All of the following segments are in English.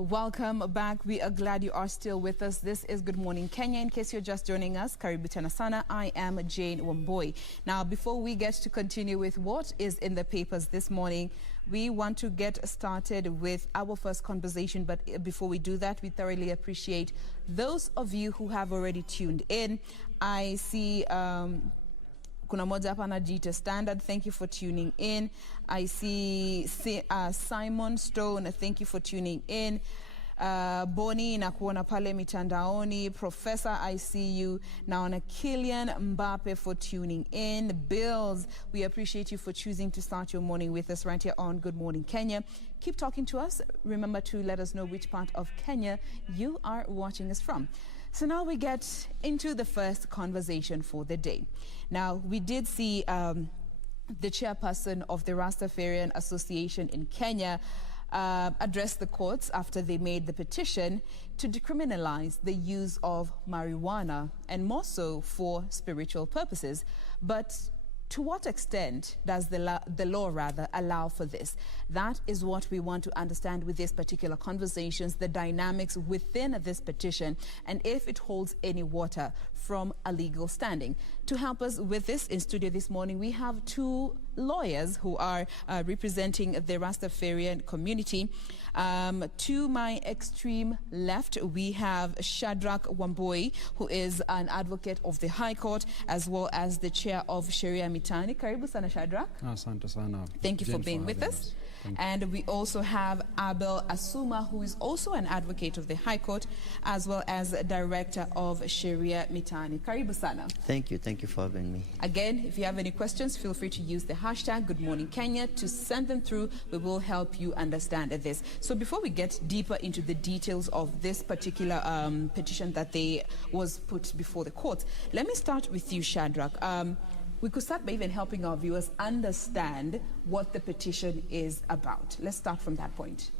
Welcome back. We are glad you are still with us. This is Good Morning Kenya. In case you're just joining us, karibu tena sana. I am Jain Wambui. Now, before we get to continue with what is in the papers this morning, we want to get started with our first conversation. But before we do that, we thoroughly appreciate those of you who have already tuned in. I see kuna moja hapa anajiita Standard, thank you for tuning in. I see Simon Stone, thank you for tuning in. Boni na kuona pale mitandaoni. Professor, I see you. Naona Kylian Mbappe for tuning in. Bills, we appreciate you for choosing to start your morning with us right here on Good Morning Kenya. Keep talking to us. Remember to let us know which part of Kenya you are watching us from. So now we get into the first conversation for the day. Now, we did see the chairperson of the Rastafarian Association in Kenya address the courts after they made the petition to decriminalize the use of marijuana, and more so for spiritual purposes. But to what extent does the law allow for this? That is what we want to understand with this particular conversations, the dynamics within this petition, and if it holds any water from a legal standing. To help us with this in studio this morning, we have two lawyers who are representing the Rastafarian community. To my extreme left, we have Shadrack Wambui, who is an advocate of the High Court, as well as the chair of Sheria Mtaani. Karibu sana, Shadrack. Asante sana. Thank you for being with us. And we also have Abel Asuma, who is also an advocate of the High Court, as well as director of Sheria Mtaani. Karibu sana. Thank you. Thank you for having me. Again, if you have any questions, feel free to use the hashtag Good Morning Kenya to send them through. We will help you understand this. So before we get deeper into the details of this particular petition that was put before the court, let me start with you, Shadrack. We could start by even helping our viewers understand what the petition is about. Let's start from that point.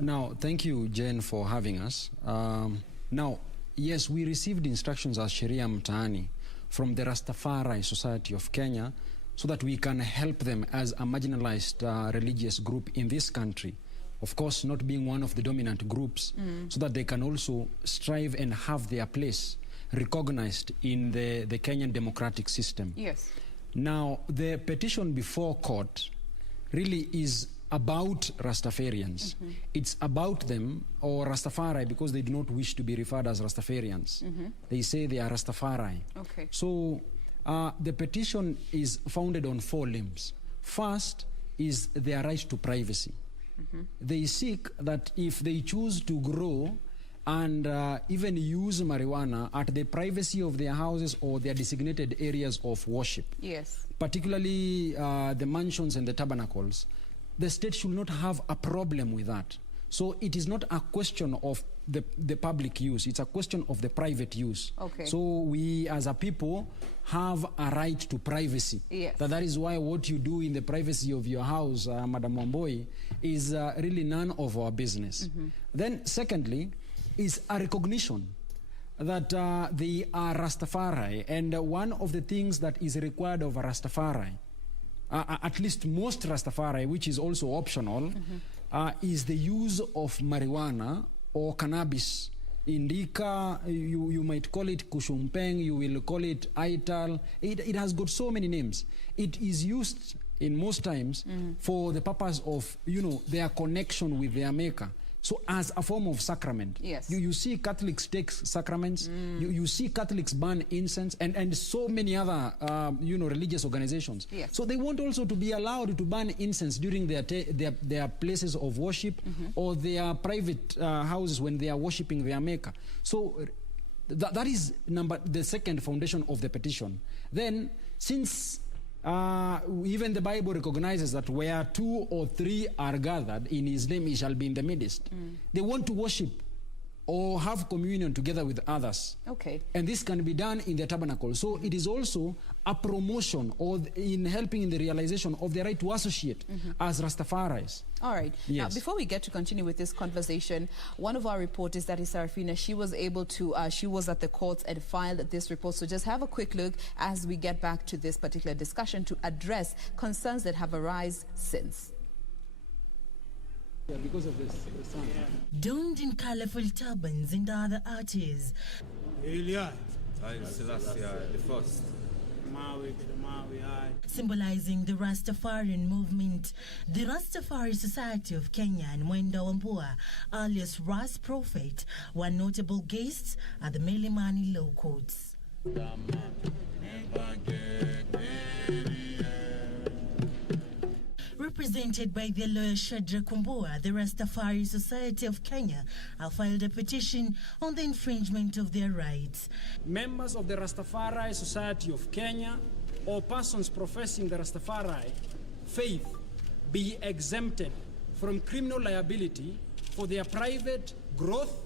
Now, thank you, Jen, for having us. Now, yes, we received instructions as Sheria Mtaani from the Rastafari Society of Kenya so that we can help them as a marginalized religious group in this country. Of course, not being one of the dominant groups, so that they can also strive and have their place recognized in the Kenyan democratic system. Yes. Now, the petition before court really is about Rastafarians. It's about them, or Rastafari, because they do not wish to be referred as Rastafarians. They say they are Rastafari. Okay. So the petition is founded on 4 limbs. First is their right to privacy. They seek that if they choose to grow and even use marijuana at the privacy of their houses or their designated areas of worship, yes, particularly the mansions and the tabernacles, the state should not have a problem with that. So it is not a question of the public use, it's a question of the private use. Okay. So we as a people have a right to privacy. Yes. That is why what you do in the privacy of your house, Madam Wambui, is really none of our business. Then secondly, is a recognition that they are Rastafari, and one of the things that is required of a Rastafari, at least most Rastafari, which is also optional, is the use of marijuana or cannabis. Indica, you might call it kushumpeng, you will call it ital. It has got so many names. It is used in most times for the purpose of, their connection with their maker. So as a form of sacrament. Yes. You see Catholics take sacraments, you see Catholics burn incense, and so many other religious organizations. Yes. So they want also to be allowed to burn incense during their places of worship or their private houses when they are worshiping their maker. So that is the second foundation of the petition. Then, since even the Bible recognizes that where 2 or 3 are gathered in his name, he shall be in the midst. They want to worship or have communion together with others. Okay. And this can be done in the tabernacle. So it is also a promotion or in helping in the realization of the right to associate as Rastafaris. All right. Yes. Now, before we get to continue with this conversation, one of our reporters, that is Sarafina, she was able to, she was at the courts and filed this report. So just have a quick look as we get back to this particular discussion to address concerns that have arisen since. Yeah, because of this sun. Donned in colorful turbans and other artists. Symbolizing the Rastafarian movement, the Rastafari Society of Kenya and Jain Wambui, alias Ras Prophet, were notable guests at the Melimani Law Courts. Represented by their lawyer Shadrack Wambui, the Rastafari Society of Kenya have filed a petition on the infringement of their rights. Members of the Rastafari Society of Kenya or persons professing the Rastafari faith be exempted from criminal liability for their private growth,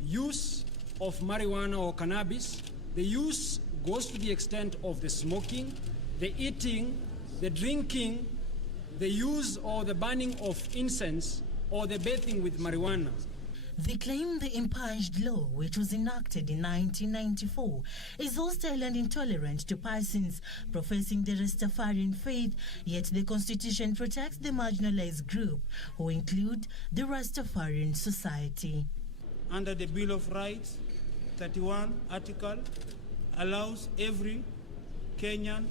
use of marijuana or cannabis. The use goes to the extent of the smoking, the eating, the drinking, the use or the burning of incense, or the bathing with marijuana. They claim the impinged law, which was enacted in 1994, is hostile and intolerant to persons professing the Rastafarian faith, yet the Constitution protects the marginalized group, who include the Rastafarian Society. Under the Bill of Rights, 31 article allows every Kenyan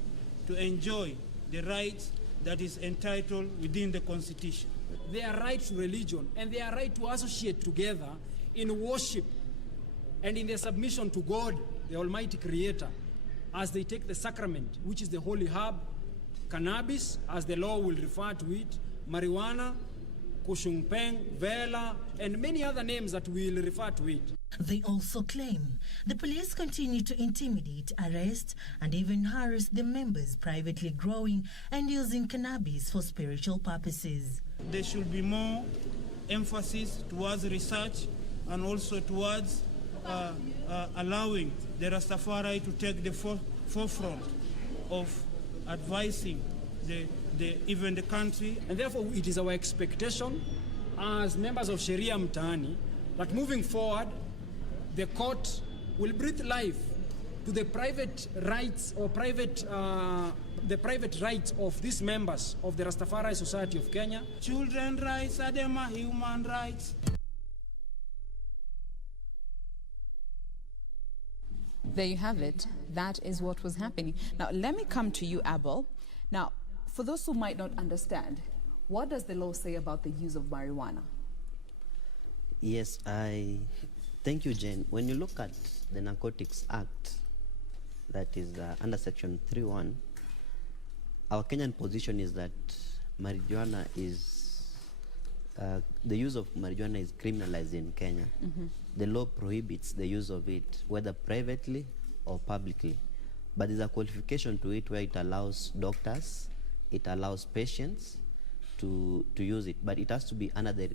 to enjoy the rights that is entitled within the Constitution. Their right to religion and their right to associate together in worship and in their submission to God, the Almighty Creator, as they take the sacrament, which is the holy herb, cannabis, as the law will refer to it, marijuana, kushungpeng, vela, and many other names that we will refer to it. They also claim the police continue to intimidate, arrest, and even harass the members privately growing and using cannabis for spiritual purposes. There should be more emphasis towards research and also towards allowing the Rastafari to take the forefront of advising even the country. And therefore it is our expectation as members of Sheria Mtaani that moving forward, the court will breathe life to the private rights or the private rights of these members of the Rastafari Society of Kenya. Children's rights are them human rights. There you have it. That is what was happening. Now, let me come to you, Abel. Now, for those who might not understand, what does the law say about the use of marijuana? Yes, thank you, Jane. When you look at the Narcotics Act, that is under Section 3.1, our Kenyan position is that marijuana is, the use of marijuana is criminalized in Kenya. Mm-hmm. The law prohibits the use of it, whether privately or publicly. But there's a qualification to it where it allows doctors, it allows patients to use it, but it has to be under the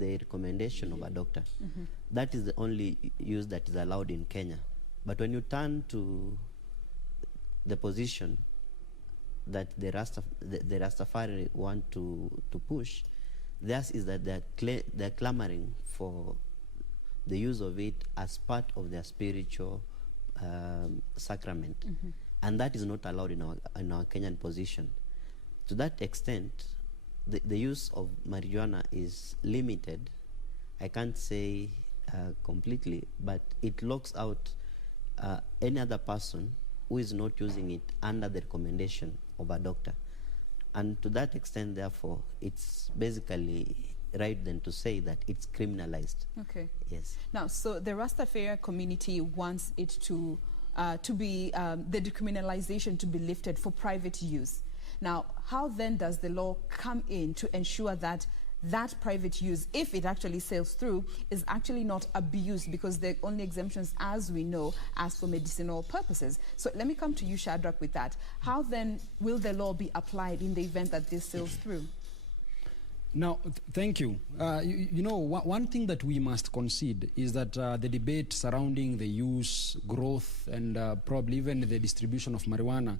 recommendation of a doctor. Mm-hmm. That is the only use that is allowed in Kenya. But when you turn to the position that the Rastafari want to push, theirs is that they're clamoring for the use of it as part of their spiritual sacrament. Mm-hmm. And that is not allowed in our Kenyan position. To that extent, the use of marijuana is limited. I can't say completely, but it locks out any other person who is not using it under the recommendation of a doctor. And to that extent, therefore, it's basically right then to say that it's criminalized. Okay. Yes. Now, so the Rastafarian community wants it to be, the decriminalization to be lifted for private use. Now, how then does the law come in to ensure that that private use, if it actually sails through, is actually not abused, because the only exemptions, as we know, as for medicinal purposes? So let me come to you, Shadrack, with that. How then will the law be applied in the event that this sails through? Now, thank you. You know, one thing that we must concede is that the debate surrounding the use, growth, and probably even the distribution of marijuana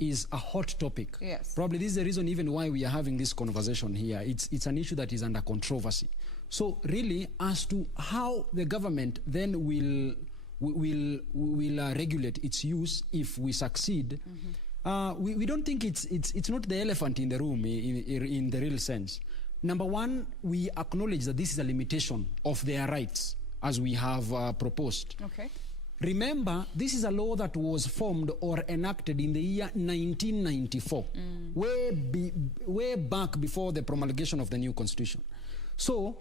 is a hot topic. Yes. Probably this is the reason even why we are having this conversation here. It's an issue that is under controversy. So really, as to how the government then will regulate its use if we succeed, mm-hmm. We don't think it's not the elephant in the room in the real sense. Number one, we acknowledge that this is a limitation of their rights, as we have proposed. Okay. Remember, this is a law that was formed or enacted in the year 1994, way back before the promulgation of the new constitution. So,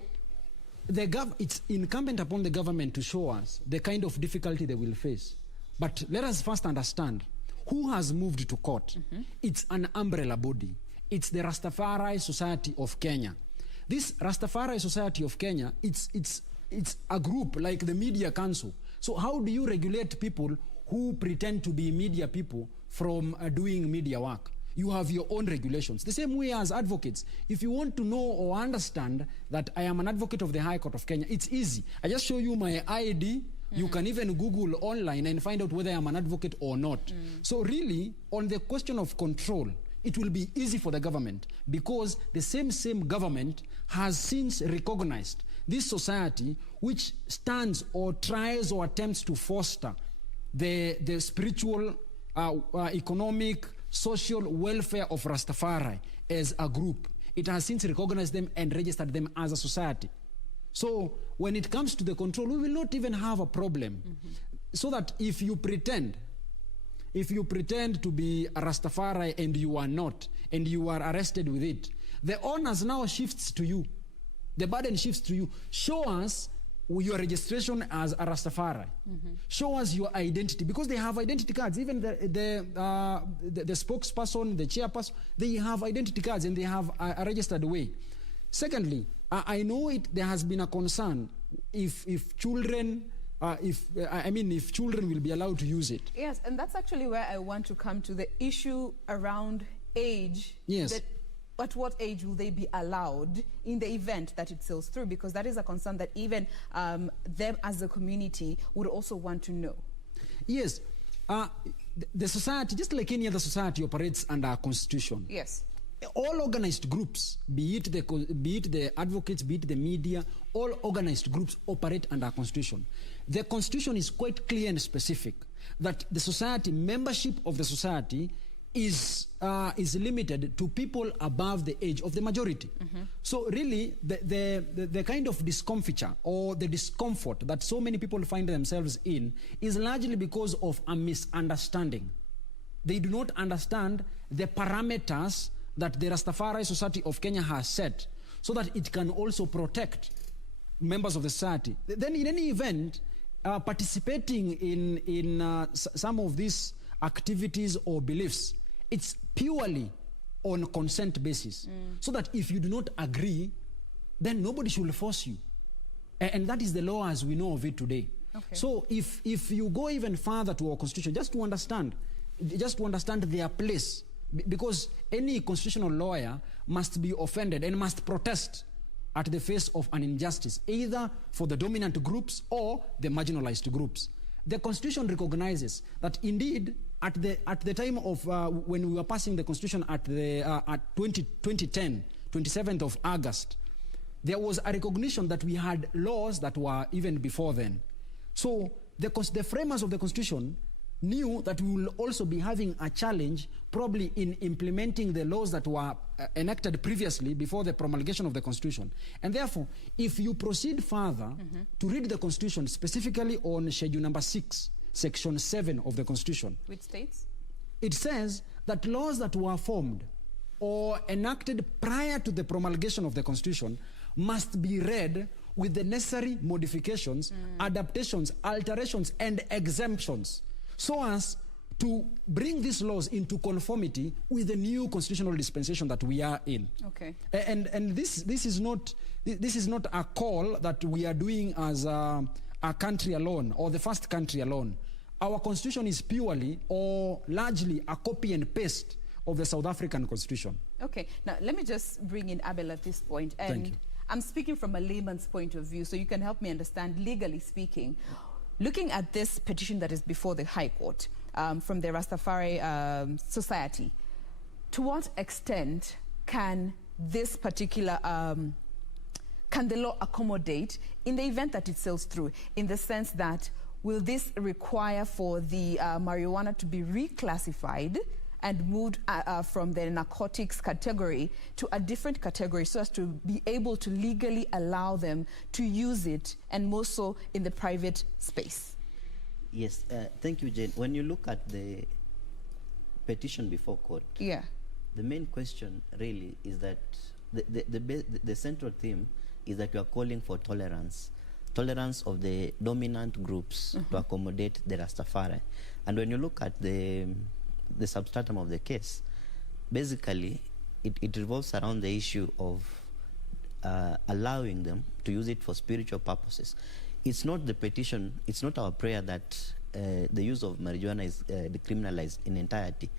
it's incumbent upon the government to show us the kind of difficulty they will face. But let us first understand who has moved to court. It's an umbrella body. It's the Rastafari Society of Kenya. This Rastafari Society of Kenya, it's a group like the Media Council. So how do you regulate people who pretend to be media people from doing media work? You have your own regulations. The same way as advocates. If you want to know or understand that I am an advocate of the High Court of Kenya, it's easy. I just show you my ID. You can even Google online and find out whether I'm an advocate or not. So really, on the question of control, it will be easy for the government because the same government has since recognized this society which stands or tries or attempts to foster the spiritual, economic, social welfare of Rastafari as a group. It has since recognized them and registered them as a society. So when it comes to the control, we will not even have a problem. So that if you pretend to be a Rastafari and you are not, and you are arrested with it, the onus now shifts to you. The burden shifts to you. Show us your registration as a Rastafari. Show us your identity, because they have identity cards. Even the spokesperson, the chairperson, they have identity cards and they have a registered way. Secondly, I know there has been a concern if children will be allowed to use it. Yes, and that's actually where I want to come to the issue around age. Yes. At what age will they be allowed in the event that it sails through? Because that is a concern that even them as a community would also want to know. Yes. The society, just like any other society, operates under a constitution. Yes. All organized groups, be it the advocates, be it the media, all organized groups operate under a constitution. The constitution is quite clear and specific that the society, membership of the society is limited to people above the age of the majority. So really, the kind of discomfiture or the discomfort that so many people find themselves in is largely because of a misunderstanding. They do not understand the parameters that the Rastafari Society of Kenya has set so that it can also protect members of the society. Then in any event, participating in some of these activities or beliefs, it's purely on consent basis. So that if you do not agree, then nobody should force you. And that is the law as we know of it today. Okay. So if you go even further to our constitution, just to understand their place, because any constitutional lawyer must be offended and must protest at the face of an injustice, either for the dominant groups or the marginalized groups. The constitution recognizes that indeed at the time of when we were passing the constitution at 2010, 27th of August, there was a recognition that we had laws that were even before then. So the framers of the constitution knew that we will also be having a challenge probably in implementing the laws that were enacted previously before the promulgation of the constitution. And therefore, if you proceed further to read the constitution, specifically on schedule number 6, section 7 of the constitution, which states? It says that laws that were formed or enacted prior to the promulgation of the constitution must be read with the necessary modifications, adaptations, alterations, and exemptions, so as to bring these laws into conformity with the new constitutional dispensation that we are in. Okay. And this is not a call that we are doing as a country alone or the first country alone. Our constitution is purely or largely a copy and paste of the South African constitution. Okay. Now let me just bring in Abel at this point. And Thank you. I'm speaking from a layman's point of view, so you can help me understand, legally speaking. Looking at this petition that is before the High Court from the Rastafari Society, to what extent can this particular, can the law accommodate in the event that it sails through, in the sense that will this require for the marijuana to be reclassified and moved from the narcotics category to a different category so as to be able to legally allow them to use it, and more so in the private space? Yes, thank you, Jane. When you look at the petition before court, yeah, the main question really is that the central theme is that we are calling for tolerance of the dominant groups to accommodate the Rastafari. And when you look at the substratum of the case, basically it revolves around the issue of allowing them to use it for spiritual purposes. It's not the petition, it's not our prayer that the use of marijuana is decriminalized in entirety.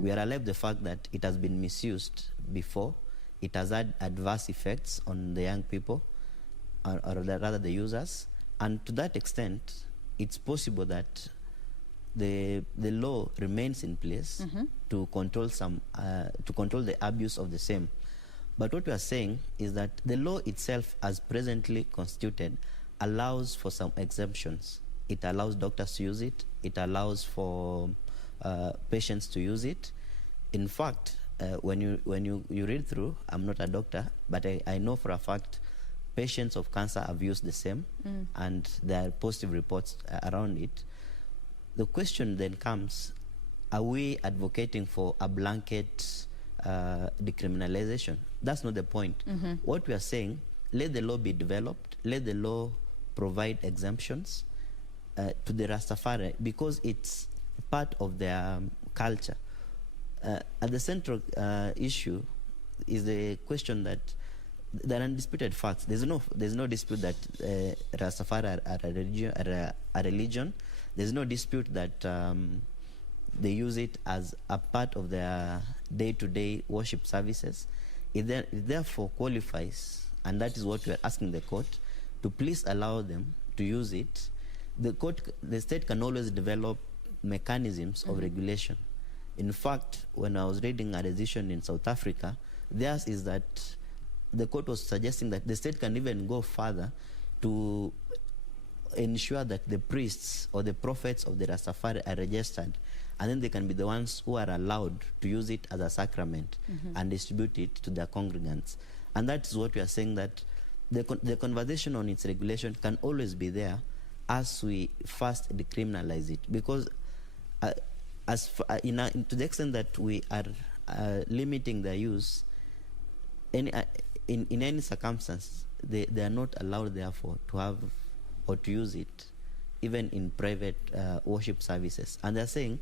We are alive the fact that it has been misused before. It has had adverse effects on the young people, or rather the users. And to that extent, it's possible that the law remains in place to control the abuse of the same. But what we are saying is that the law itself, as presently constituted, allows for some exemptions. It allows doctors to use it. It allows for patients to use it. In fact, when you read through, I'm not a doctor, but I know for a fact patients of cancer have used the same, and there are positive reports around it. The question then comes, are we advocating for a blanket decriminalization? That's not the point. What we are saying, let the law be developed, let the law provide exemptions to the Rastafari, because it's part of their culture. At the central issue is the question that there are undisputed facts. There's no dispute that Rastafari are a religion. There's no dispute that they use it as a part of their day-to-day worship services. It therefore qualifies, and that is what we are asking the court, to please allow them to use it. The state can always develop mechanisms of regulation. In fact, when I was reading a decision in South Africa, theirs is that the court was suggesting that the state can even go further to ensure that the priests or the prophets of the Rastafari are registered, and then they can be the ones who are allowed to use it as a sacrament and distribute it to their congregants. And that is what we are saying, that the conversation on its regulation can always be there as we first decriminalize it, because to the extent that we are limiting their use, in any circumstance, they are not allowed, therefore, to have or to use it, even in private worship services. And they're saying,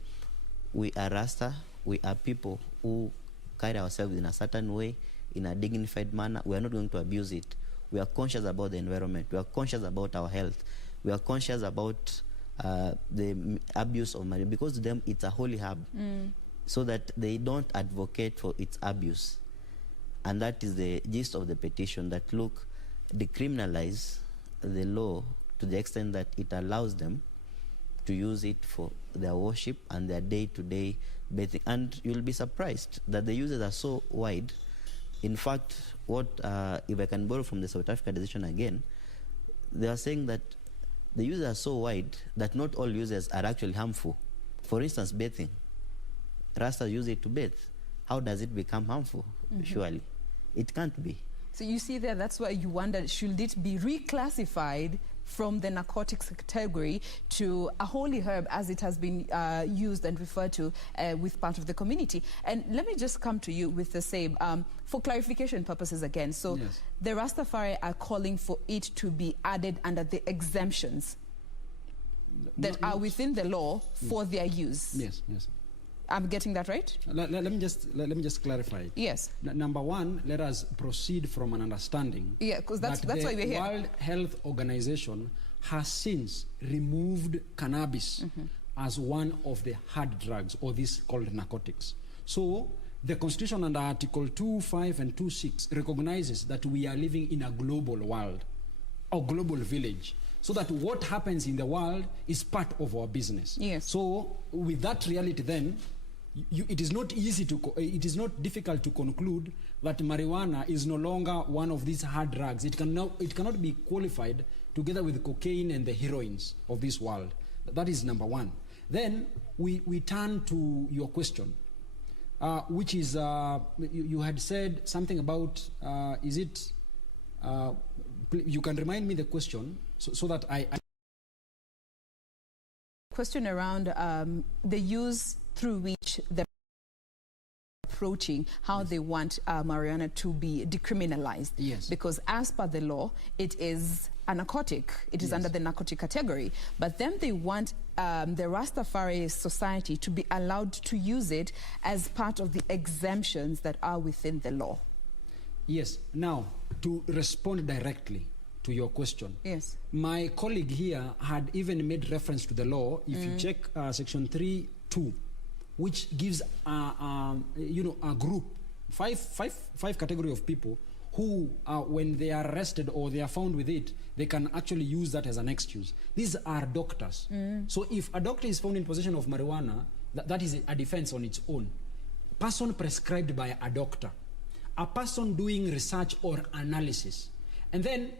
we are Rasta, we are people who carry ourselves in a certain way, in a dignified manner. We are not going to abuse it. We are conscious about the environment. We are conscious about our health. We are conscious about the abuse of marijuana, because to them it's a holy herb, so that they don't advocate for its abuse. And that is the gist of the petition, that look, decriminalize the law to the extent that it allows them to use it for their worship and their day-to-day bathing. And you'll be surprised that the uses are so wide. In fact, if I can borrow from the South Africa decision again, they are saying that the uses are so wide that not all uses are actually harmful. For instance, bathing. Rastas use it to bathe. How does it become harmful? Surely it can't be. So you see there, that's why you wonder, should it be reclassified from the narcotics category to a holy herb, as it has been used and referred to with part of the community? And let me just come to you with the same, for clarification purposes again. So yes, the Rastafari are calling for it to be added under the exemptions that are within the law for their use. Yes, yes. I'm getting that right? Let me just clarify it. Yes. Number one, let us proceed from an understanding. Yeah, because that's why we're here. The World Health Organization has since removed cannabis as one of the hard drugs, or this called narcotics. So the Constitution under Article 2.5 and 2.6 recognizes that we are living in a global world, or global village, so that what happens in the world is part of our business. Yes. So with that reality, then it is not difficult to conclude that marijuana is no longer one of these hard drugs. It cannot be qualified together with cocaine and the heroines of this world. That is number one. Then we turn to your question. which is, you had said something about, is it, you can remind me the question so that I question around the use through which the approaching how they want marijuana to be decriminalized. Yes. Because as per the law, it is a narcotic. It is under the narcotic category. But then they want the Rastafari society to be allowed to use it as part of the exemptions that are within the law. Yes. Now, to respond directly to your question. Yes. My colleague here had even made reference to the law. If you check section 3(2), which gives a group, five category of people who, when they are arrested or they are found with it, they can actually use that as an excuse. These are doctors. So if a doctor is found in possession of marijuana, that is a defense on its own. Person prescribed by a doctor, a person doing research or analysis, and then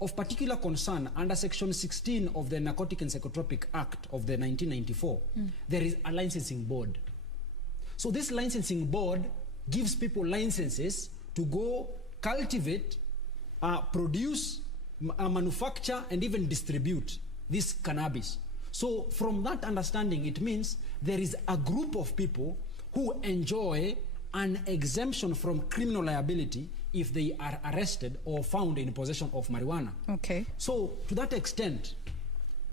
of particular concern under section 16 of the Narcotic and Psychotropic Act of the 1994, there is a licensing board. So this licensing board gives people licenses to go cultivate, produce, manufacture, and even distribute this cannabis. So from that understanding, it means there is a group of people who enjoy an exemption from criminal liability if they are arrested or found in possession of marijuana. Okay. So to that extent,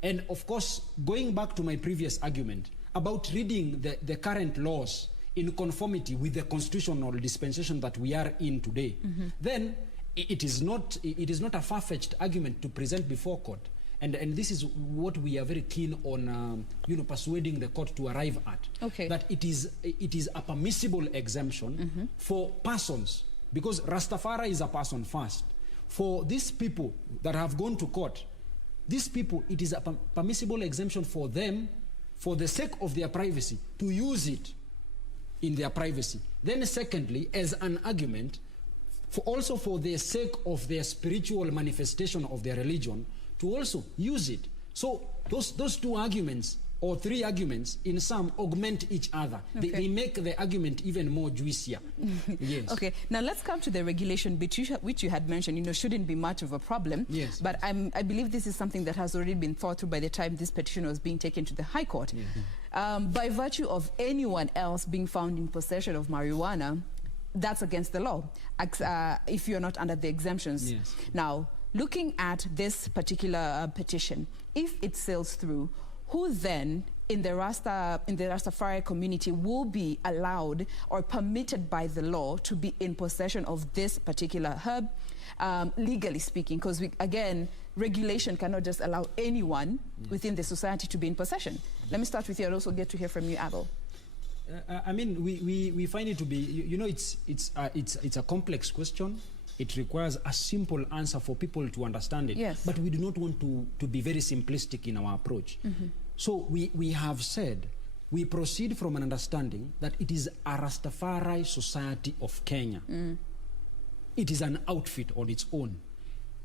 and of course, going back to my previous argument about reading the current laws in conformity with the constitutional dispensation that we are in today, then it is not a far-fetched argument to present before court. And this is what we are very keen on, persuading the court to arrive at. Okay. That it is a permissible exemption for persons, because Rastafari is a person first. For these people that have gone to court, these people, it is a permissible exemption for them, for the sake of their privacy, to use it in their privacy. Then secondly, as an argument, also for the sake of their spiritual manifestation of their religion, to also use it. So those two arguments, or three arguments, in some augment each other. Okay. They make the argument even more juicier. Yes. Okay, now let's come to the regulation which you had mentioned, shouldn't be much of a problem. Yes. But I believe this is something that has already been thought through by the time this petition was being taken to the High Court. Yeah. By virtue of anyone else being found in possession of marijuana, that's against the law, if you're not under the exemptions. Yes. Now, looking at this particular petition, if it sails through, who then in the Rastafari community will be allowed or permitted by the law to be in possession of this particular herb, legally speaking? Because again, regulation cannot just allow anyone within the society to be in possession. Let me start with you. I'll also get to hear from you, Abel. I mean, we find it to be, it's a complex question. It requires a simple answer for people to understand it. Yes. But we do not want to be very simplistic in our approach. So we have said, we proceed from an understanding that it is a Rastafari Society of Kenya. It is an outfit on its own.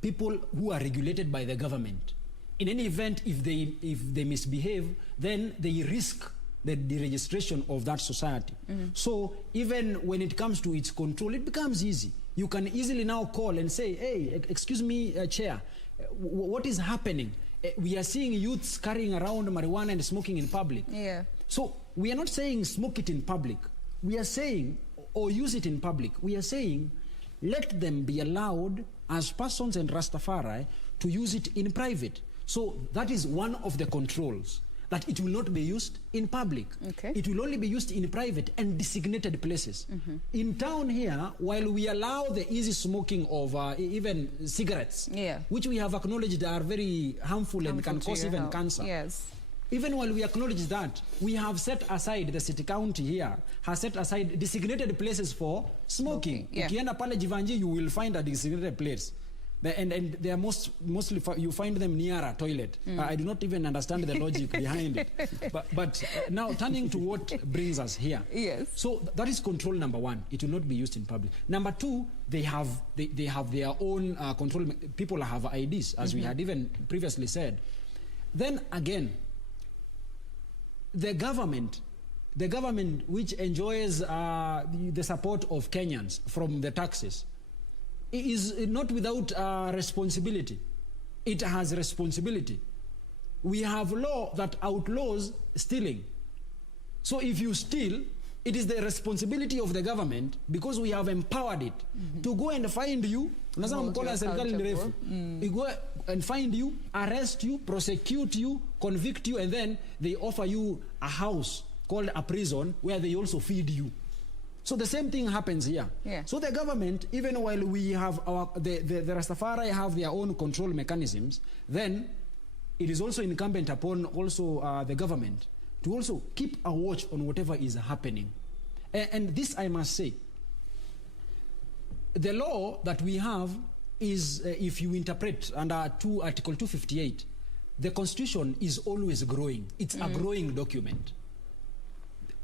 People who are regulated by the government. In any event, if they misbehave, then they risk the deregistration of that society. So even when it comes to its control, it becomes easy. You can easily now call and say, hey, excuse me, Chair, what is happening? We are seeing youths carrying around marijuana and smoking in public. Yeah. So we are not saying smoke it in public. We are saying, or use it in public. We are saying, let them be allowed as persons and Rastafari to use it in private. So that is one of the controls, that it will not be used in public. Okay. It will only be used in private and designated places. In town here, while we allow the easy smoking of even cigarettes, which we have acknowledged are very harmful and can cause even cancer. Yes. Even while we acknowledge that, we have set aside, the city county here has set aside designated places for smoking. Ukienda pale Jivanji, you will find a designated place. And they are mostly you find them near a toilet. I do not even understand the logic behind it. But now turning to what brings us here. Yes. So that is control number one. It will not be used in public. Number two, they have their own control. People have IDs, as we had even previously said. Then again, the government the government which enjoys the support of Kenyans from the taxes is not without responsibility. It has responsibility. We have law that outlaws stealing. So if you steal, it is the responsibility of the government, because we have empowered it, to go and find you, go and find you, arrest you, prosecute you, convict you, and then they offer you a house called a prison where they also feed you. So the same thing happens here. Yeah. So the government, even while we have the Rastafari have their own control mechanisms, then it is also incumbent upon also the government to also keep a watch on whatever is happening. And this I must say, the law that we have is, if you interpret under Article 258, the Constitution is always growing. It's a growing document.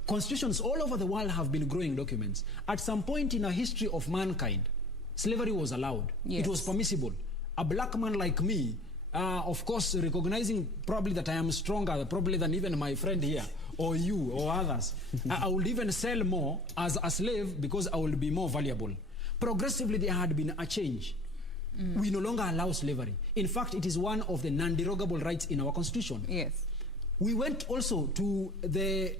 Constitutions all over the world have been growing documents. At some point in the history of mankind, slavery was allowed. Yes. It was permissible. A black man like me, of course, recognizing probably that I am stronger probably than even my friend here, or you, or others, I would even sell more as a slave because I will be more valuable. Progressively, there had been a change. We no longer allow slavery. In fact, it is one of the non-derogable rights in our Constitution. Yes. We went also to the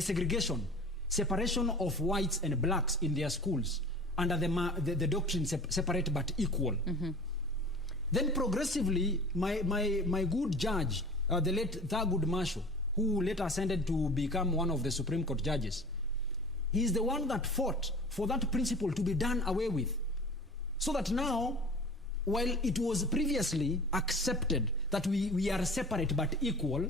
segregation, separation of whites and blacks in their schools under the doctrine separate but equal. Then progressively, my good judge, the late Thurgood Marshall, who later ascended to become one of the Supreme Court judges, he's the one that fought for that principle to be done away with. So that now, while it was previously accepted that we are separate but equal,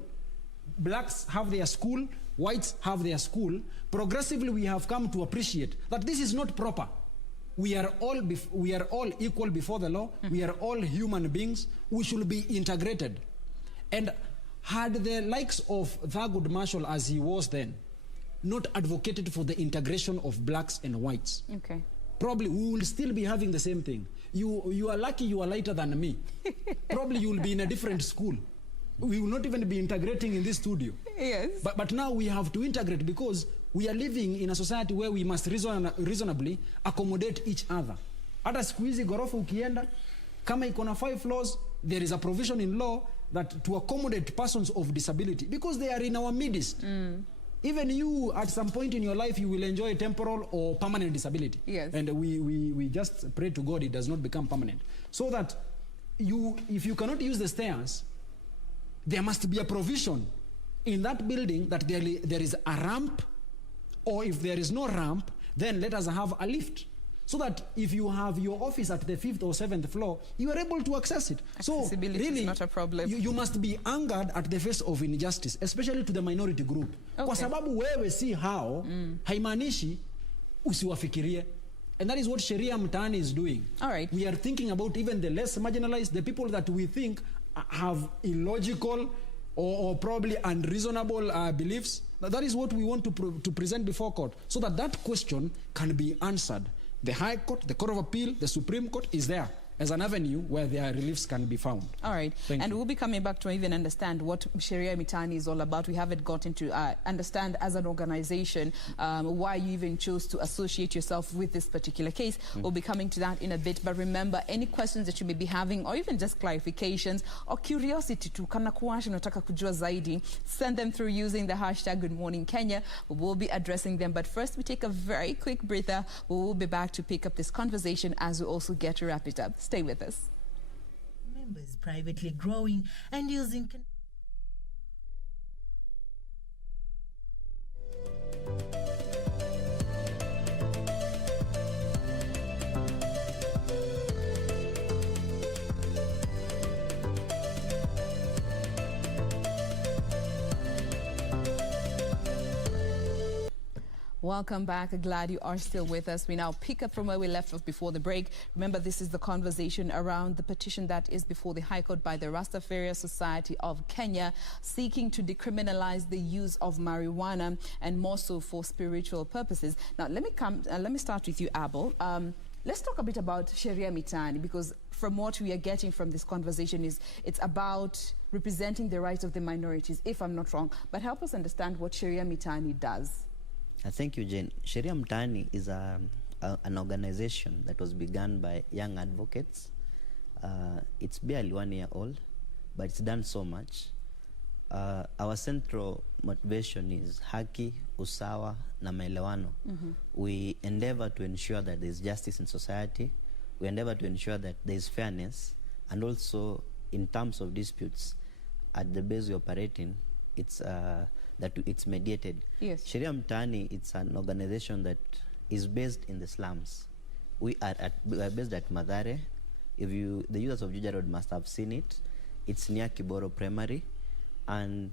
blacks have their school, whites have their school, progressively we have come to appreciate that this is not proper. We are all equal before the law. We are all human beings. We should be integrated. And had the likes of Thurgood Marshall, as he was then, not advocated for the integration of blacks and whites, Okay. probably we will still be having the same thing. You are lucky you are lighter than me. Probably you will be in a different school. We will not even be integrating in this studio. Yes. But now we have to integrate because we are living in a society where we must reasonably accommodate each other. Hata siku hizi ghorofa ukienda, kama iko na 5 floors, there is a provision in law that to accommodate persons of disability because they are in our midst. Even you, at some point in your life, you will enjoy temporal or permanent disability. Yes. And we just pray to God it does not become permanent. So that if you cannot use the stairs, there must be a provision in that building that there is a ramp, or if there is no ramp, then let us have a lift. So that if you have your office at the 5th or 7th floor, you are able to access it. Accessibility so really, is not a problem. You must be angered at the face of injustice, especially to the minority group. Okay. Kwa sababu wewe si hao, haimaanishi usiwafikirie. And that is what Sheria Mtaani is doing. All right. We are thinking about even the less marginalized, the people that we think have illogical or probably unreasonable beliefs. That is what we want to present before court, so that question can be answered. The High Court, the Court of Appeal, the Supreme Court is there as an avenue where their reliefs can be found. All right. And we'll be coming back to even understand what Sheria Mtaani is all about. We haven't gotten to understand as an organization why you even chose to associate yourself with this particular case. We'll be coming to that in a bit. But remember, any questions that you may be having, or even just clarifications or curiosity to kana kuwasha unataka kujua zaidi, send them through using the hashtag Good Morning Kenya. We will be addressing them. But first, we take a very quick breather. We will be back to pick up this conversation as we also get to wrap it up. Stay with us. Members privately growing and using... Welcome back. Glad you are still with us. We now pick up from where we left off before the break. Remember, this is the conversation around the petition that is before the High Court by the Rastafarians Society of Kenya, seeking to decriminalize the use of marijuana and more so for spiritual purposes. Now, let me start with you, Abel. let's talk a bit about Sheria Mtaani, because from what we are getting from this conversation is it's about representing the rights of the minorities, if I'm not wrong. But help us understand what Sheria Mtaani does. Thank you, Jane. Sheria Mtaani is an organization that was begun by young advocates. It's barely 1 year old, but it's done so much. Our central motivation is haki, usawa, na maelewano. We endeavor to ensure that there is justice in society. We endeavor to ensure that there is fairness, and also in terms of disputes, at the base we operate in, it's that it's mediated. Yes. Sheria Mtaani, it's an organization that is based in the slums. We are based at Mathare. The users of Juja Road must have seen it. It's near Kiboro Primary. And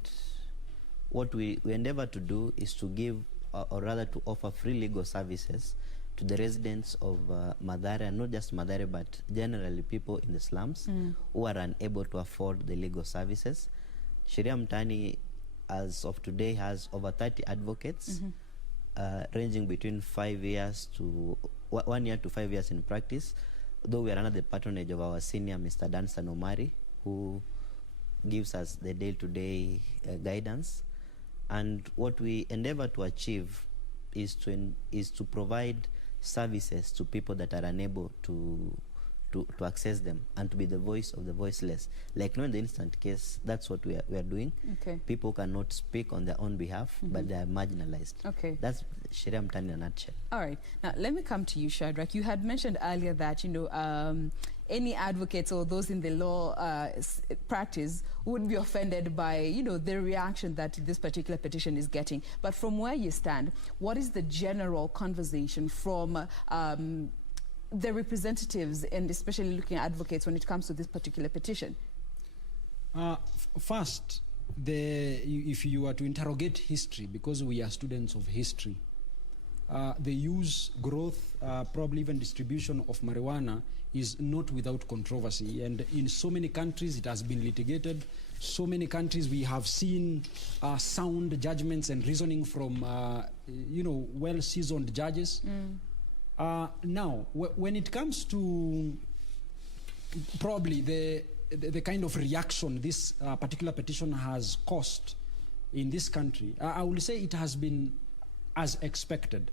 what we endeavor to do is to give, or rather to offer free legal services to the residents of Mathare, and not just Mathare, but generally people in the slums who are unable to afford the legal services. Sheria Mtaani, as of today, has over 30 advocates, ranging between 5 years to 1 year to 5 years in practice, though we are under the patronage of our senior Mr. Danson Omari, who gives us the day-to-day guidance. And what we endeavor to achieve is to provide services to people that are unable to access them, and to be the voice of the voiceless. Like now in the instant case, that's what we are doing. Okay. People cannot speak on their own behalf, but they are marginalized. Okay. That's Sheria Mtaani in a nutshell. All right. Now, let me come to you, Shadrack. You had mentioned earlier that, any advocates or those in the law practice would be offended by, the reaction that this particular petition is getting. But from where you stand, what is the general conversation from the representatives, and especially looking at advocates, when it comes to this particular petition? First, if you are to interrogate history, because we are students of history, the use, growth, probably even distribution of marijuana is not without controversy. And in so many countries, it has been litigated. So many countries, we have seen sound judgments and reasoning from, well-seasoned judges. Now, when it comes to probably the kind of reaction this particular petition has caused in this country, I will say it has been as expected.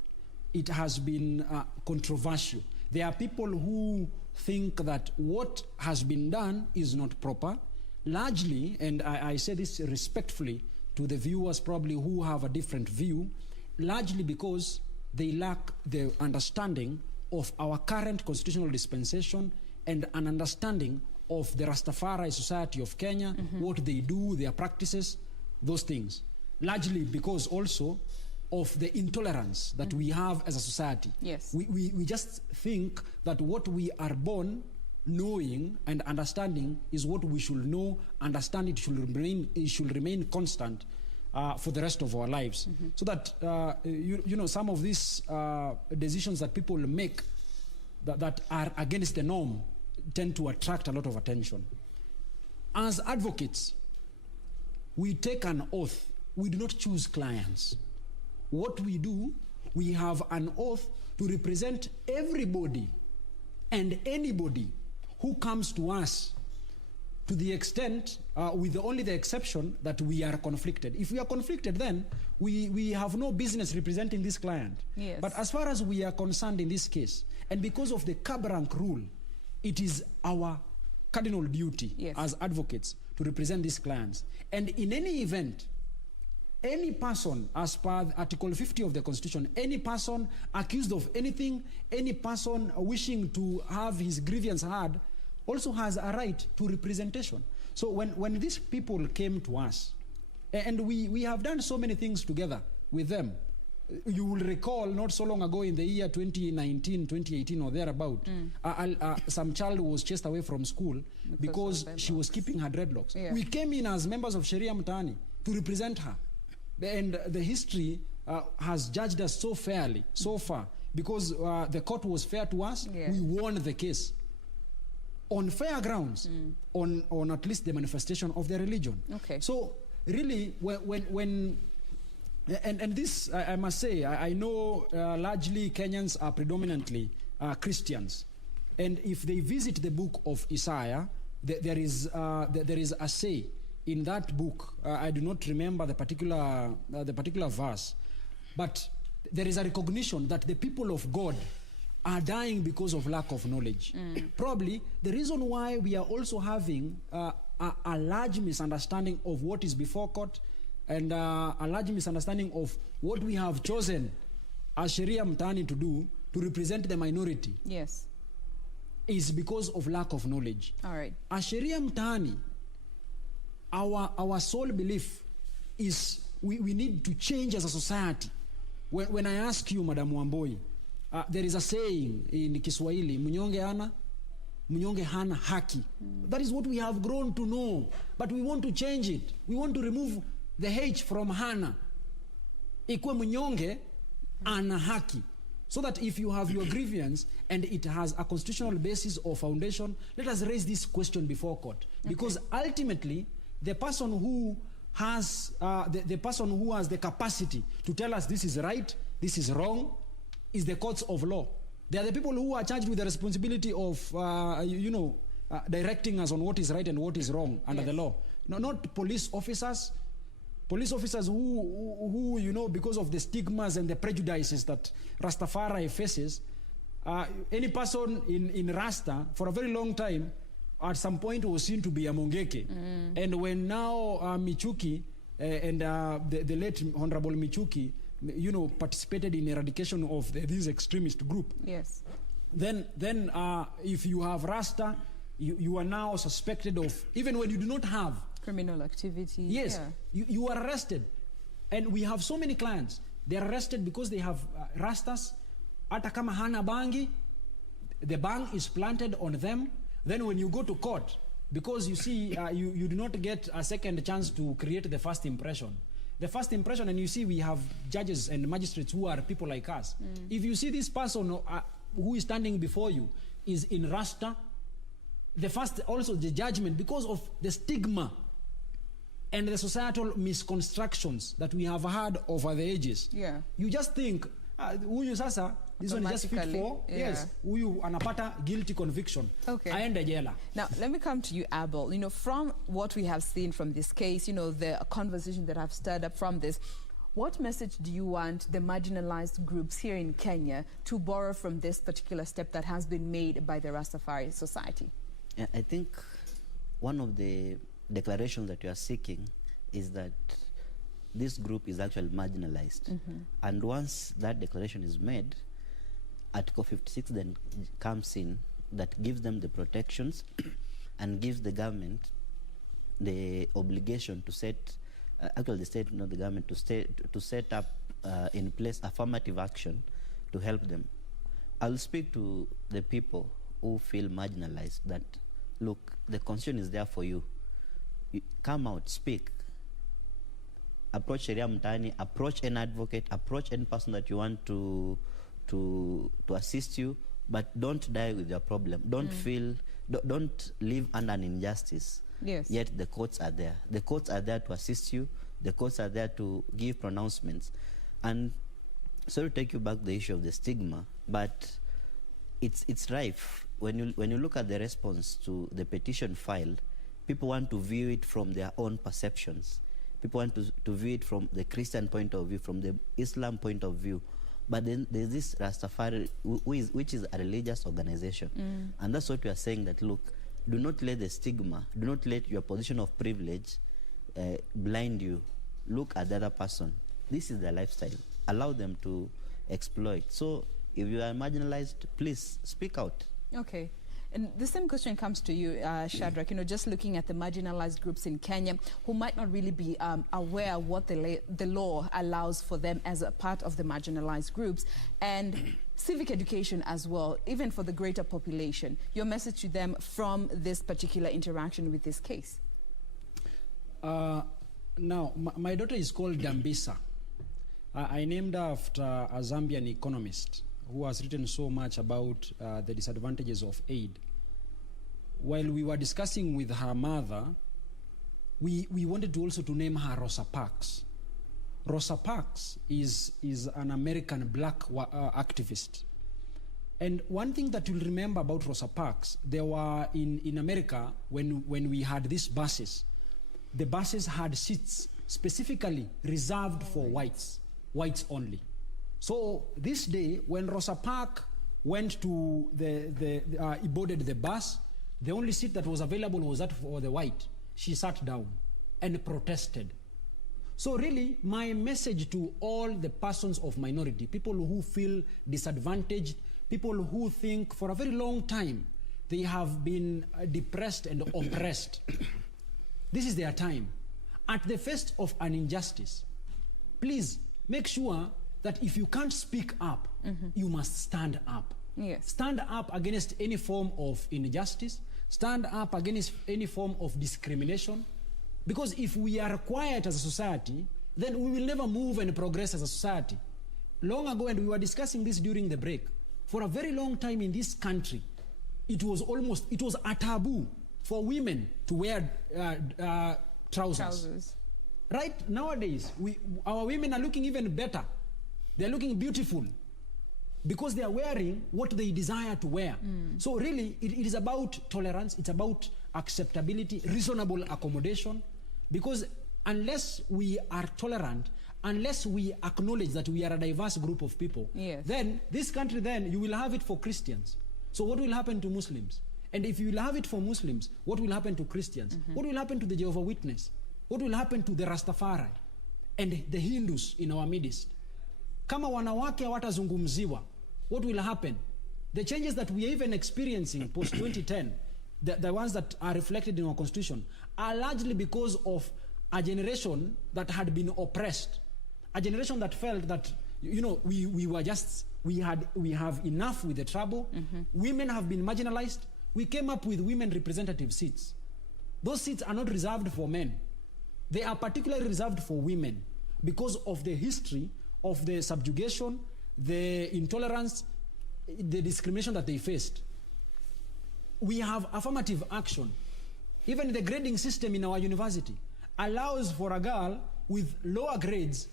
It has been controversial. There are people who think that what has been done is not proper, largely, and I say this respectfully to the viewers probably who have a different view, largely because they lack the understanding of our current constitutional dispensation and an understanding of the Rastafari Society of Kenya, what they do, their practices, those things. Largely because also of the intolerance that we have as a society. Yes. We just think that what we are born knowing and understanding is what we should know, understand. It should remain constant for the rest of our lives. So that, some of these decisions that people make that are against the norm tend to attract a lot of attention. As advocates, we take an oath. We do not choose clients. What we do, we have an oath to represent everybody and anybody who comes to us, to the extent, with only the exception that we are conflicted. If we are conflicted, then we have no business representing this client. Yes. But as far as we are concerned in this case, and because of the cab rank rule, it is our cardinal duty as advocates to represent these clients. And in any event, any person, as per Article 50 of the Constitution, any person accused of anything, any person wishing to have his grievance heard, also has a right to representation. So when these people came to us, and we have done so many things together with them, you will recall not so long ago in the year 2019, 2018 or thereabout, some child was chased away from school because she was keeping her dreadlocks. Yeah. We came in as members of Sheria Mtaani to represent her. And the history has judged us so fairly, so far, because the court was fair to us. Yeah. We won the case on fair grounds, on at least the manifestation of their religion. Okay. So really, when this, I must say, I know largely Kenyans are predominantly Christians. And if they visit the book of Isaiah, there is a say in that book. I do not remember the particular verse, but there is a recognition that the people of God are dying because of lack of knowledge. Probably the reason why we are also having a large misunderstanding of what is before court and a large misunderstanding of what we have chosen as Sheria Mtaani to do to represent the minority. Yes. Is because of lack of knowledge. All right. As Sheria Mtaani, our sole belief is we need to change as a society. When I ask you, Madam Wambui, there is a saying in Kiswahili, mnyonge hana haki. That is what we have grown to know, but we want to change it. We want to remove the H from hana. Ikwe mnyonge ana haki. So that if you have your grievance and it has a constitutional basis or foundation, let us raise this question before court. Because ultimately, the person who has the capacity to tell us this is right, this is wrong, is the courts of law. They are the people who are charged with the responsibility of, directing us on what is right and what is wrong under the law. No, not police officers. Police officers who, because of the stigmas and the prejudices that Rastafari faces, any person in Rasta, for a very long time, at some point was seen to be a Mongeke. And when now Michuki and the late Honorable Michuki, participated in eradication of this extremist group. Yes. Then if you have Rasta, you are now suspected of, even when you do not have criminal activity. Yes, yeah. you are arrested. And we have so many clients. They are arrested because they have Rastas. Hata kama hana bangi, the bang is planted on them. Then when you go to court, because you see, you do not get a second chance to create the first impression. The first impression, and you see we have judges and magistrates who are people like us. If you see this person who is standing before you is in Rasta, the judgment, because of the stigma and the societal misconstructions that we have had over the ages. Yeah. You just think, huyu sasa, this one is just fit for, yes, huyu anapata guilty conviction. Okay. Aende jela. Now, let me come to you, Abel. From what we have seen from this case, the conversation that have stirred up from this, what message do you want the marginalized groups here in Kenya to borrow from this particular step that has been made by the Rastafari Society? I think one of the declarations that you are seeking is that this group is actually marginalized. And once that declaration is made, Article 56 then comes in that gives them the protections and gives the government the obligation to set, actually the state, not the government, to set up in place affirmative action to help them. I'll speak to the people who feel marginalized that, look, the constitution is there for you. Come out, speak. Approach Sheria Mtaani, approach an advocate, approach any person that you want to assist you, but don't die with your problem. Don't live under an injustice. Yes. Yet the courts are there. The courts are there to assist you. The courts are there to give pronouncements. And sorry to take you back to the issue of the stigma, but it's rife. When you look at the response to the petition filed, people want to view it from their own perceptions. People want to view it from the Christian point of view, from the Islam point of view. But then there's this Rastafari, which is a religious organization. And that's what we are saying, that, look, do not let the stigma, do not let your position of privilege blind you. Look at the other person. This is their lifestyle. Allow them to exploit. So if you are marginalized, please speak out. Okay. And the same question comes to you, Shadrack, just looking at the marginalized groups in Kenya who might not really be aware of what the law allows for them as a part of the marginalized groups, and civic education as well, even for the greater population. Your message to them from this particular interaction with this case? Now, my daughter is called Dambisa. I named her after a Zambian economist who has written so much about the disadvantages of aid. While we were discussing with her mother, we wanted to also to name her Rosa Parks. Rosa Parks is an American black activist And one thing that you'll remember about Rosa Parks, there were in America, when we had these buses, the buses had seats specifically reserved for whites only. So this day, when Rosa Parks went to he boarded the bus, the only seat that was available was that for the white. She sat down and protested. So really, my message to all the persons of minority, people who feel disadvantaged, people who think for a very long time they have been depressed and oppressed, this is their time. At the face of an injustice, please make sure that if you can't speak up, you must stand up. Yes. Stand up against any form of injustice, stand up against any form of discrimination, because if we are quiet as a society, then we will never move and progress as a society. Long ago, and we were discussing this during the break, for a very long time in this country, it was a taboo for women to wear trousers. Right nowadays, our women are looking even better. They're looking beautiful because they are wearing what they desire to wear. So really, it is about tolerance, it's about acceptability, reasonable accommodation, because unless we are tolerant, unless we acknowledge that we are a diverse group of people, yes, then this country, then you will have it for Christians. So what will happen to Muslims? And if you will have it for Muslims, what will happen to Christians? What will happen to the Jehovah's Witness? What will happen to the Rastafari and the Hindus in our midst? Kama wanawake hawatazungumziwa, what will happen? The changes that we are even experiencing post 2010, the ones that are reflected in our constitution, are largely because of a generation that had been oppressed, a generation that felt that, you know, we have enough with the trouble. Women have been marginalized. We came up with women representative seats. Those seats are not reserved for men. They are particularly reserved for women because of the history of the subjugation, the intolerance, the discrimination that they faced. We have affirmative action. Even the grading system in our university allows for a girl with lower grades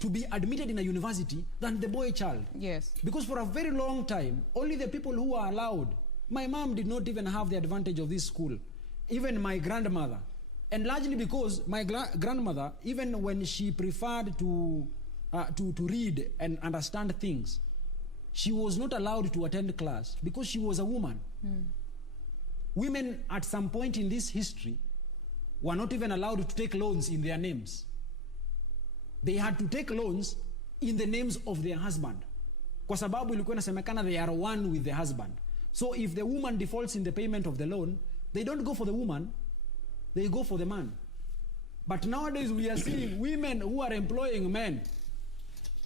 to be admitted in a university than the boy child. Yes. Because for a very long time, only the people who are allowed. My mom did not even have the advantage of this school. Even my grandmother. And largely because my grandmother, even when she preferred to read and understand things, she was not allowed to attend class because she was a woman. Women at some point in this history were not even allowed to take loans in their names. They had to take loans in the names of their husband. Kwa sababu ilikuwa inasemekana they are one with the husband. So if the woman defaults in the payment of the loan, they don't go for the woman, they go for the man. But nowadays we are seeing women who are employing men.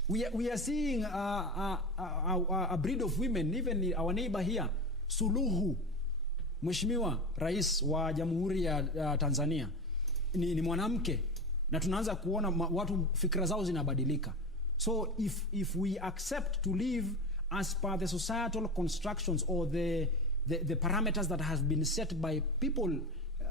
We are seeing a breed of women, even our neighbor here, Suluhu, Mheshimiwa Rais wa Jamhuri ya Tanzania, ni mwanamke, na tunaanza kuona watu fikra zao zinabadilika. So if we accept to live as per the societal constructions or the parameters that have been set by people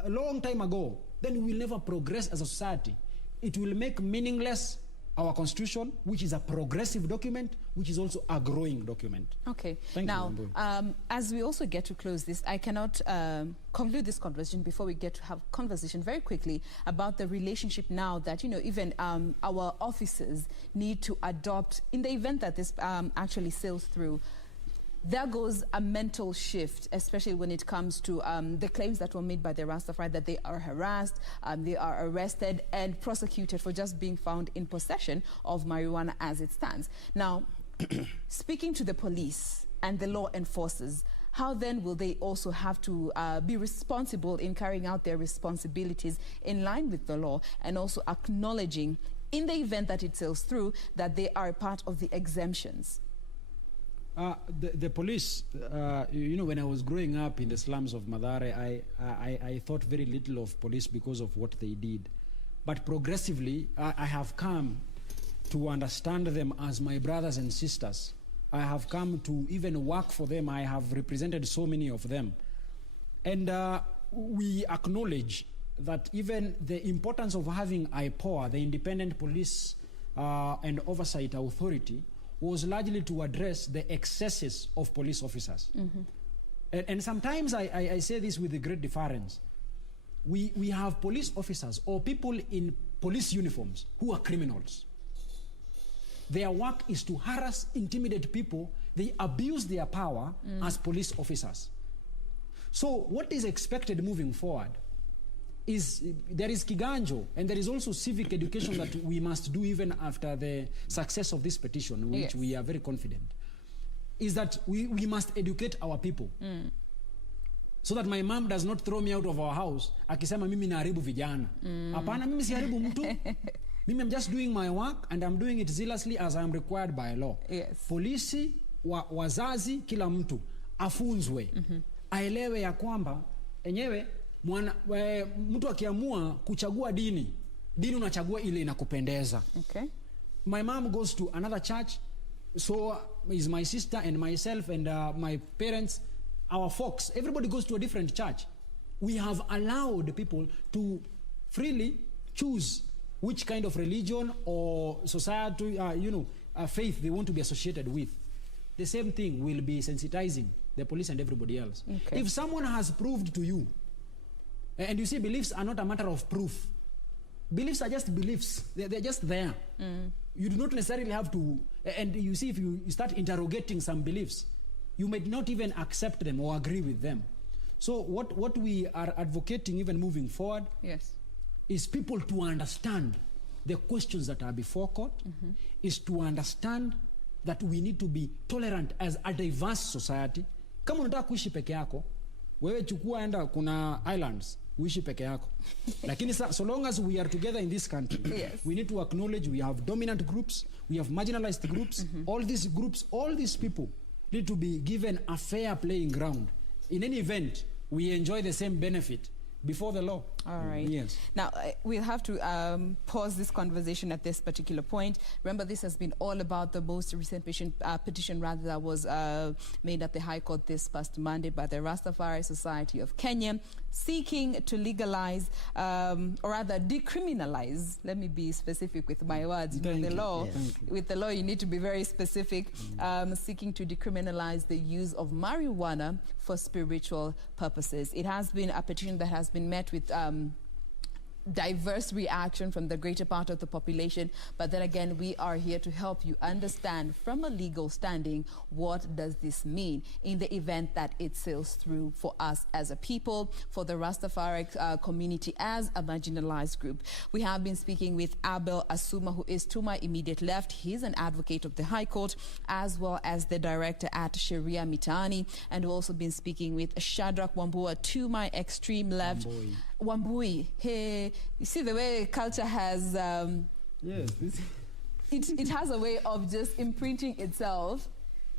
a long time ago, then we will never progress as a society. It will make meaningless our constitution, which is a progressive document, which is also a growing document. Okay. Thank now, you, as we also get to close this, I cannot conclude this conversation before we get to have conversation very quickly about the relationship now that, you know, even our officers need to adopt in the event that this actually sails through. There goes a mental shift, especially when it comes to the claims that were made by the Rastafari that they are harassed, they are arrested and prosecuted for just being found in possession of marijuana as it stands. Now, speaking to the police and the law enforcers, how then will they also have to be responsible in carrying out their responsibilities in line with the law, and also acknowledging, in the event that it sails through, that they are part of the exemptions? The police, you know, when I was growing up in the slums of Mathare, I thought very little of police because of what they did. But progressively, I have come to understand them as my brothers and sisters. I have come to even work for them. I have represented so many of them. And we acknowledge that even the importance of having IPOA, the Independent Police and Oversight Authority, was largely to address the excesses of police officers. And sometimes I say this with a great deference. We have police officers or people in police uniforms who are criminals. Their work is to harass, intimidate people. They abuse their power as police officers. So what is expected moving forward is there is Kiganjo, and there is also civic education that we must do even after the success of this petition, which we are very confident, is that we must educate our people. So that my mom does not throw me out of our house akisema mimi naharibu vijana. Hapana, mimi siharibu mtu. Mimi I'm just doing my work and I'm doing it zealously as I am required by law. Polisi, wazazi, kila mtu afunzwe. Aelewe ya kwamba enyewe mtu akiamua kuchagua dini unachagua ile inakupendeza. My mom goes to another church, so is my sister and myself and my parents, our folks, everybody goes to a different church. We have allowed people to freely choose which kind of religion or society, faith they want to be associated with. The same thing will be sensitizing the police and everybody else. If someone has proved to you, and you see, beliefs are not a matter of proof. Beliefs are just beliefs. They're just there. You do not necessarily have to, and you see, if you start interrogating some beliefs, you might not even accept them or agree with them. So what we are advocating even moving forward is people to understand the questions that are before court, is to understand that we need to be tolerant as a diverse society. Kama unataka kuishi peke yako, wewe chukua enda kuna islands, uishi peke yako. Lakini so long as we are together in this country, we need to acknowledge we have dominant groups, we have marginalized groups, all these groups, all these people need to be given a fair playing ground. In any event, we enjoy the same benefit before the law. All right. Yes. Now, we'll have to pause this conversation at this particular point. Remember, this has been all about the most recent petition that was made at the High Court this past Monday by the Rastafarians Society of Kenya, seeking to legalize, or rather decriminalize, let me be specific with my words, with the law you need to be very specific, seeking to decriminalize the use of marijuana for spiritual purposes. It has been a petition that has been met with diverse reaction from the greater part of the population, but then again, we are here to help you understand from a legal standing what does this mean in the event that it sails through for us as a people, for the Rastafari community as a marginalized group. We have been speaking with Abel Asuma, who is to my immediate left. He's an advocate of the High Court, as well as the director at Sheria Mtaani, and we've also been speaking with Shadrack Wambui to my extreme left. Wambui, hey, you see the way culture has, it has a way of just imprinting itself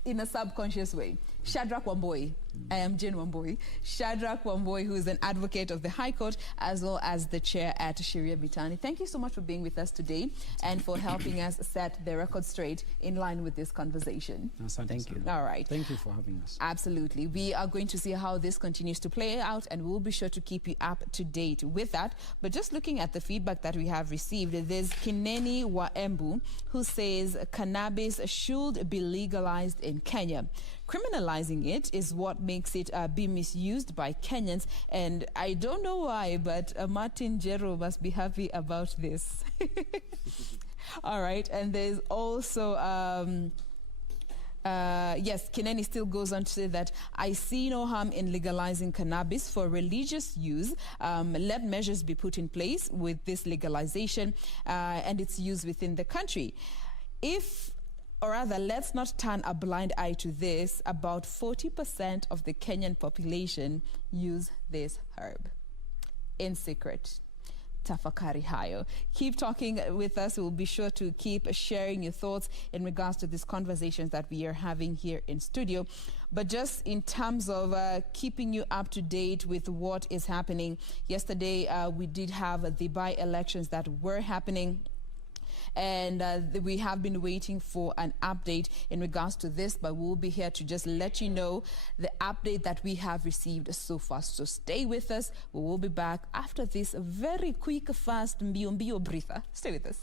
in a subconscious way. Shadrack Wambui. I am Jain Wambui. Shadrack Wambui, who is an advocate of the High Court, as well as the chair at Sheria Mtaani. Thank you so much for being with us today and for helping us set the record straight in line with this conversation. Thank you. All right. Thank you for having us. Absolutely. We are going to see how this continues to play out, and we'll be sure to keep you up to date with that. But just looking at the feedback that we have received, there's Jain Wambui, who says cannabis should be legalized in Kenya. Criminalizing it is what makes it be misused by Kenyans, and I don't know why, but Martin Jero must be happy about this. All right, and there's also yes, Kineni still goes on to say that I see no harm in legalizing cannabis for religious use. Let measures be put in place with this legalization and its use within the country. Or rather, let's not turn a blind eye to this. About 40% of the Kenyan population use this herb in secret. Tafakari hayo. Keep talking with us. We'll be sure to keep sharing your thoughts in regards to these conversations that we are having here in studio. But just in terms of keeping you up to date with what is happening, yesterday we did have the by-elections that were happening. And we have been waiting for an update in regards to this, but we'll be here to just let you know the update that we have received so far. So stay with us. We will be back after this very quick, fast, mbio breather. Stay with us.